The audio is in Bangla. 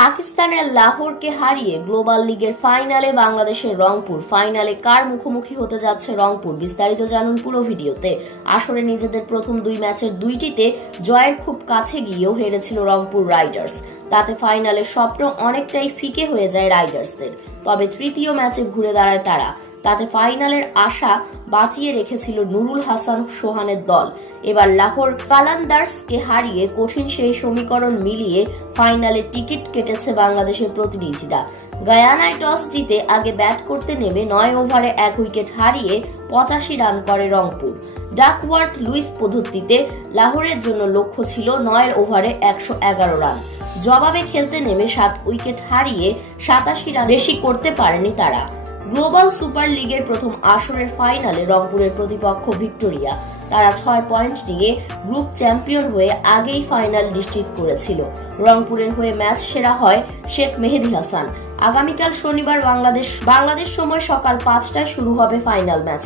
পাকিস্তানের লাহোরকে হারিয়ে গ্লোবাল লিগের ফাইনালে বাংলাদেশের রংপুর। ফাইনালে কার মুখোমুখি হতে যাচ্ছে রংপুর, বিস্তারিত জানুন পুরো ভিডিওতে। আসরে নিজেদের প্রথম দুই ম্যাচের দুইটিতে জয়ের খুব কাছে গিয়েও হেরেছিল রংপুর রাইডার্স। তাতে ফাইনালের স্বপ্ন অনেকটাই ফিকে হয়ে যায় রাইডার্সদের। তবে তৃতীয় ম্যাচে ঘুরে দাঁড়ায় তারা। তাতে ফাইনালের আশা বাঁচিয়ে রেখেছিল নুরুল হাসান সোহানের দল। এবার লাহোর কালান্দার্সকে হারিয়ে কঠিন সেই সমীকরণ মিলিয়ে ফাইনালে টিকিট কেটেছে বাংলাদেশের প্রতিনিধিরা। গায়ানায় টস জিতে আগে ব্যাট করতে নেমে 9 ওভারে 1 উইকেট হারিয়ে 85 রান করে রংপুর। ডাকওয়ার্থ লুইস পদ্ধতিতে লাহোরের জন্য লক্ষ্য ছিল 9 ওভারে 111 রান। জবাবে খেলতে নেমে 7 উইকেট হারিয়ে 87 রান বেশি করতে পারেনি তারা। গ্লোবাল সুপার লিগের প্রথম আসরের ফাইনালে রংপুরের প্রতিপক্ষ ভিক্টোরিয়া। তারা 6 পয়েন্ট নিয়ে গ্রুপ চ্যাম্পিয়ন হয়ে আগেই ফাইনাল নিশ্চিত করেছিল। রংপুরের হয়ে ম্যাচ সেরা হয় শেখ মেহেদী হাসান। আগামীকাল শনিবার বাংলাদেশ সময় সকাল 5টায় শুরু হবে ফাইনাল ম্যাচ।